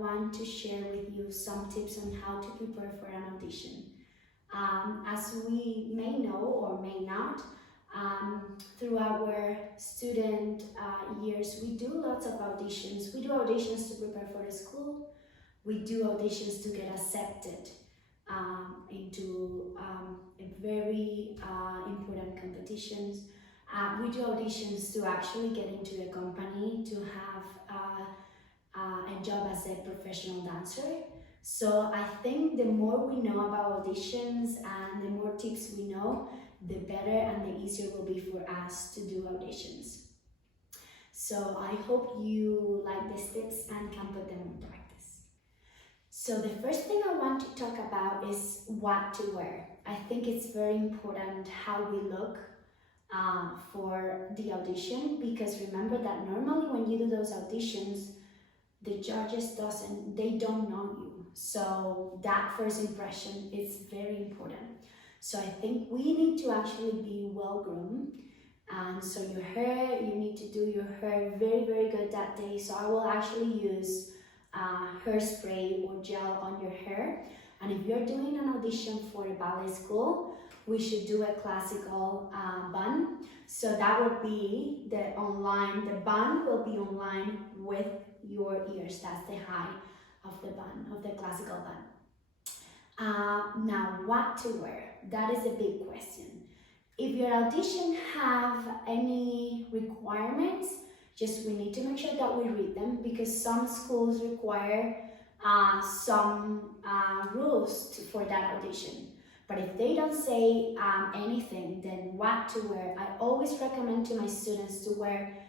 want to share with you some tips on how to prepare for an audition. As we may know or may not, through our student years, we do lots of auditions. We do auditions to prepare for the school. We do auditions to get accepted into very important competitions. We do auditions to actually get into a company, to have a job as a professional dancer. So I think the more we know about auditions and the more tips we know, the better and the easier it will be for us to do auditions. So I hope you like these tips and can put them in practice. So the first thing I want to talk about is what to wear. I think it's very important how we look for the audition, because remember that normally when you do those auditions, the judges don't know you. So that first impression is very important. So I think we need to actually be well groomed. And so your hair, you need to do your hair very, very good that day. So I will actually use hairspray or gel on your hair. And if you're doing an audition for a ballet school, we should do a classical bun. So that would be the bun will be on line with your ears. That's the height of the bun, of the classical bun. Now, what to wear? That is a big question. If your audition have any requirements, we need to make sure that we read them, because some schools require some rules for that audition. But if they don't say anything, then what to wear? I always recommend to my students to wear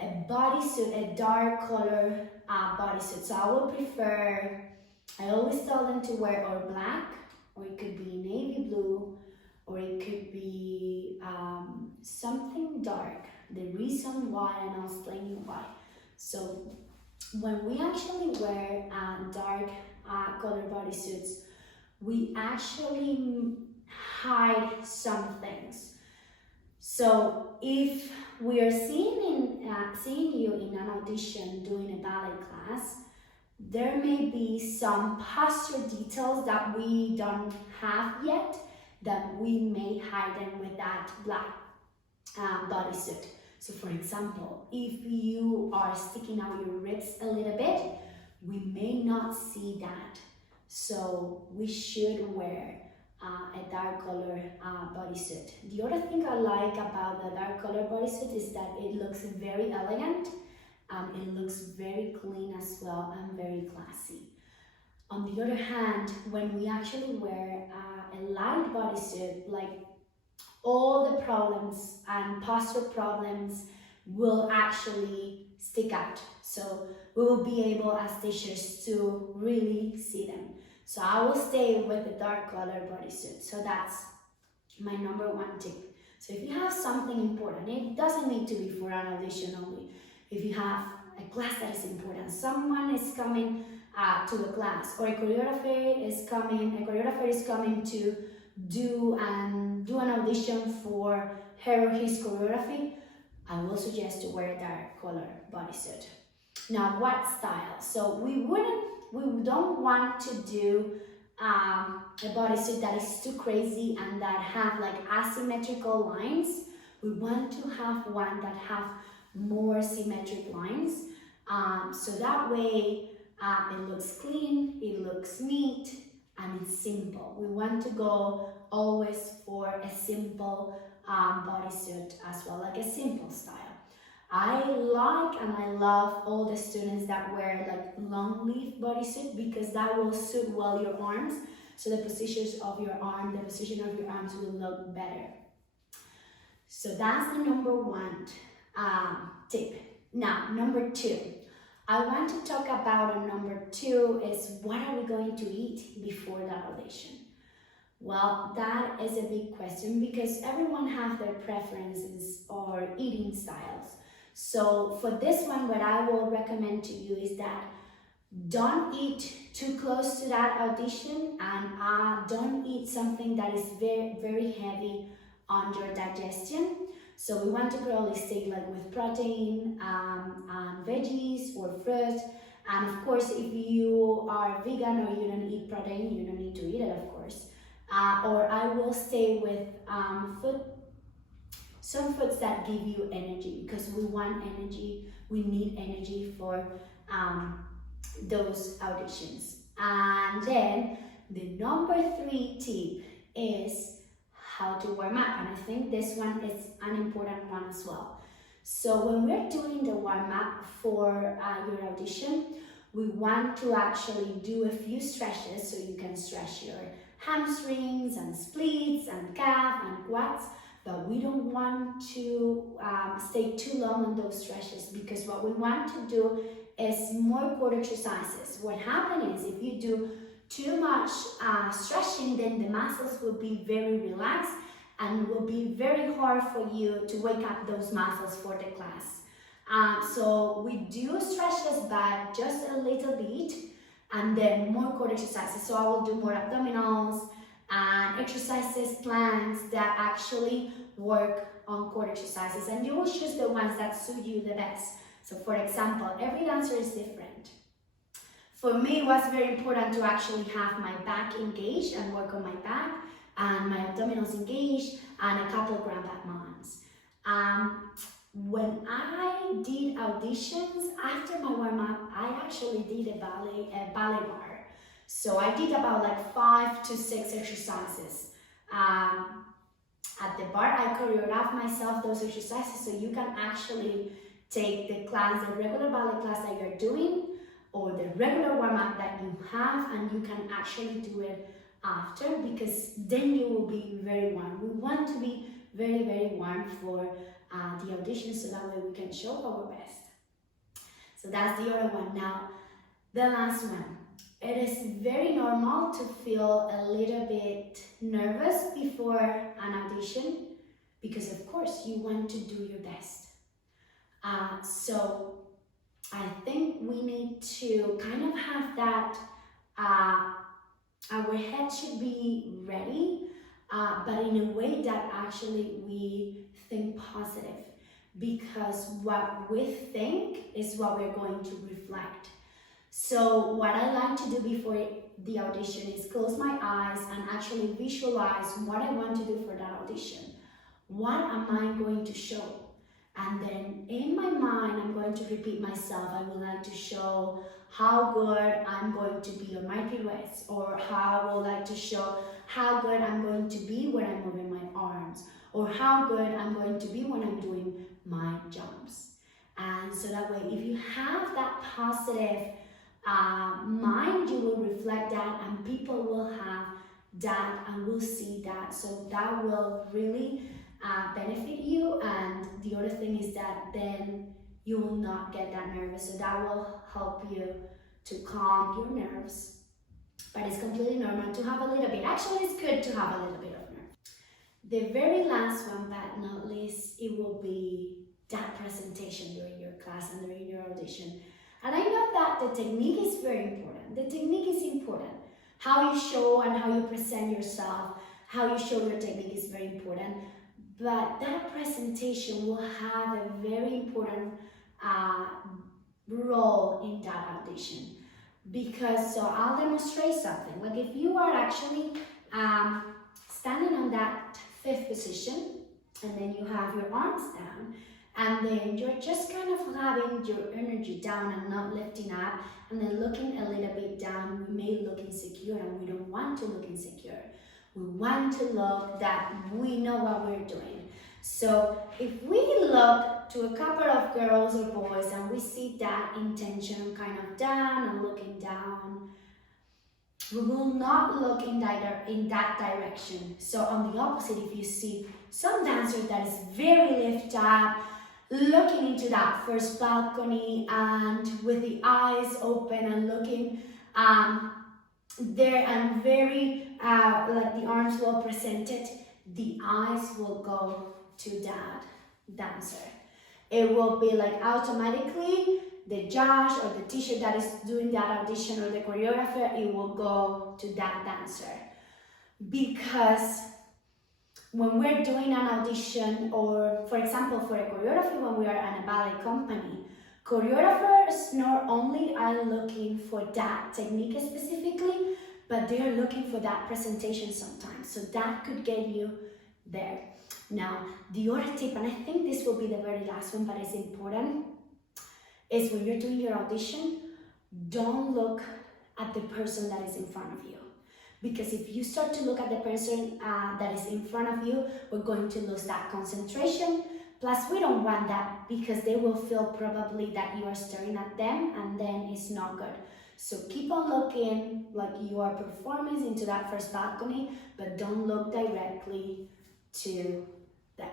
a bodysuit, a dark color bodysuit. So I always tell them to wear or black, or it could be navy blue, or it could be something dark. The reason why, and I'll explain you why. So when we actually wear dark color bodysuits, we actually hide some things. So if we are seeing you in an audition doing a ballet class, there may be some posture details that we don't have yet, that we may hide them with that black bodysuit. So for example, if you are sticking out your ribs a little bit, we may not see that. So we should wear a dark color bodysuit. The other thing I like about the dark color bodysuit is that it looks very elegant. It looks very clean as well and very classy. On the other hand, when we actually wear a light bodysuit, like all the problems and posture problems will actually stick out. So we will be able as teachers to really see them. So I will stay with the dark color bodysuit. So that's my number one tip. So if you have something important, it doesn't need to be for an audition only. If you have a class that is important, someone is coming to the class, or a choreographer is coming to do an audition for her or his choreography, I will suggest to wear a dark color bodysuit. Now, what style? So we don't want to do a bodysuit that is too crazy and that have like asymmetrical lines. We want to have one that have more symmetric lines. So that way it looks clean, it looks neat, and it's simple. We want to go always for a simple bodysuit as well, like a simple style. I like and I love all the students that wear like long sleeve bodysuit, because that will suit well your arms. So the position of your arms will look better. So that's the number one tip. Now, number two. I want to talk about number two is, what are we going to eat before the audition? Well, that is a big question, because everyone has their preferences or eating styles. So for this one, what I will recommend to you is that don't eat too close to that audition, and don't eat something that is very, very heavy on your digestion. So we want to probably stay like with protein, veggies or fruit, And of course, if you are vegan or you don't eat protein, you don't need to eat it, of course. Or I will stay with some foods that give you energy, because we want energy, we need energy for those auditions. And then the number 3 tip is how to warm up, and I think this one is an important one as well. So when we're doing the warm up for your audition, we want to actually do a few stretches, so you can stretch your hamstrings and splits and calf and quads, but we don't want to stay too long on those stretches, because what we want to do is more core exercises. What happens is if you do too much stretching, then the muscles will be very relaxed and will be very hard for you to wake up those muscles for the class. So we do stretches, but just a little bit, and then more core exercises. So I will do more abdominals and exercises, planks that actually work on core exercises, and you will choose the ones that suit you the best. So for example, every dancer is different. For me, it was very important to actually have my back engaged and work on my back, and my abdominals engaged, and a couple grand back mounts. When I did auditions, after my warm-up, I actually did a ballet bar. So I did about like 5 to 6 exercises. At the bar, I choreographed myself those exercises, so you can actually take the class, the regular ballet class that you're doing, or the regular warm-up that you have, and you can actually do it after, because then you will be very warm. We want to be very, very warm for the audition, so that way we can show our best. So that's the other one. Now, the last one. It is very normal to feel a little bit nervous before an audition, because of course you want to do your best. So I think we need to kind of have that, our head should be ready, but in a way that actually we think positive, because what we think is what we're going to reflect. So what I like to do before the audition is close my eyes and actually visualize what I want to do for that audition. What am I going to show? And then in my mind, I'm going to repeat myself. I would like to show how good I'm going to be on my pirouettes, or how I would like to show how good I'm going to be when I'm moving my arms, or how good I'm going to be when I'm doing my jumps. And so that way, if you have that positive mind, you will reflect that, and people will have that and will see that. So that will really benefit you. And the other thing is that then you will not get that nervous. So that will help you to calm your nerves. But it's completely normal to have a little bit. Actually, it's good to have a little bit of nerve. The very last one, but not least, it will be that presentation during your class and during your audition. And I know that the technique is very important. The technique is important. How you show and how you present yourself, how you show your technique is very important. But that presentation will have a very important role in that audition. Because, so I'll demonstrate something. Like if you are actually standing on that 5th position, and then you have your arms down, and then you're just kind of having your energy down and not lifting up, and then looking a little bit down, we may look insecure, and we don't want to look insecure. We want to look that we know what we're doing. So if we look to a couple of girls or boys and we see that intention kind of down and looking down, we will not look in that direction. So on the opposite, if you see some dancers that is very lifted up, looking into that first balcony and with the eyes open and looking there and very like the arms well presented, the eyes will go to that dancer. It will be like automatically the judge or the teacher that is doing that audition or the choreographer, it will go to that dancer. Because when we're doing an audition, or for example for a choreography, when we are in a ballet company, Choreographers not only are looking for that technique specifically, but they are looking for that presentation sometimes. So that could get you there. Now, the other tip, and I think this will be the very last one, but it's important, is when you're doing your audition, don't look at the person that is in front of you. Because if you start to look at the person that is in front of you, we're going to lose that concentration. Plus, we don't want that because they will feel probably that you are staring at them, and then it's not good. So keep on looking like you are performing into that first balcony, but don't look directly to them.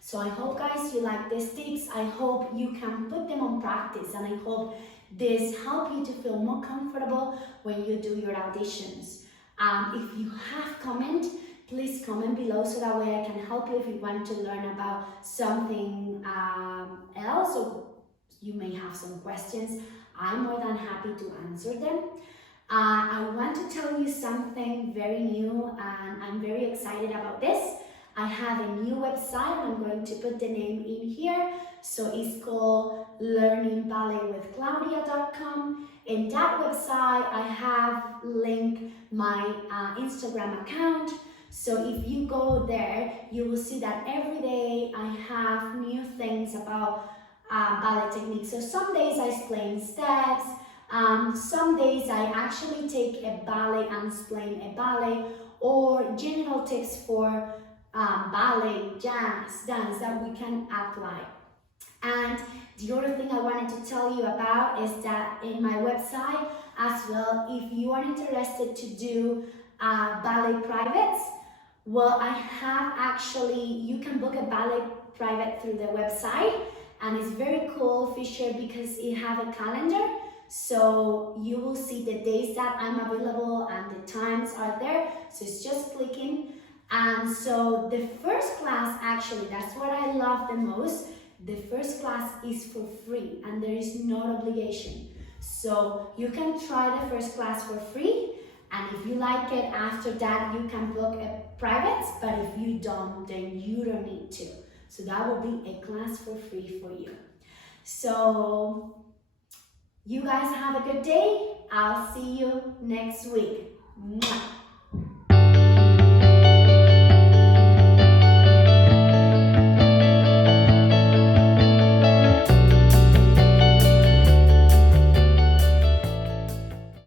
So I hope, guys, you like these tips. I hope you can put them on practice, and I hope this help you to feel more comfortable when you do your auditions. If you have comment, please comment below so that way I can help you if you want to learn about something else, or you may have some questions. I'm more than happy to answer them. I want to tell you something very new, and I'm very excited about this. I have a new website. I'm going to put the name in here. So it's called learningballetwithclaudia.com. In that website, I have linked my Instagram account. So if you go there, you will see that every day I have new things about ballet techniques. So some days I explain steps. Some days I actually take a ballet and explain a ballet, or general tips for ballet, jazz, dance that we can apply. And the other thing I wanted to tell you about is that in my website as well, if you are interested to do ballet privates, well, I have actually, you can book a ballet private through the website, and it's very cool feature because it have a calendar. So you will see the days that I'm available and the times are there. So it's just clicking. And so the first class, actually, that's what I love the most. The first class is for free and there is no obligation. So you can try the first class for free. And if you like it, after that, you can book a private. But if you don't, then you don't need to. So that will be a class for free for you. So you guys have a good day. I'll see you next week. Mwah.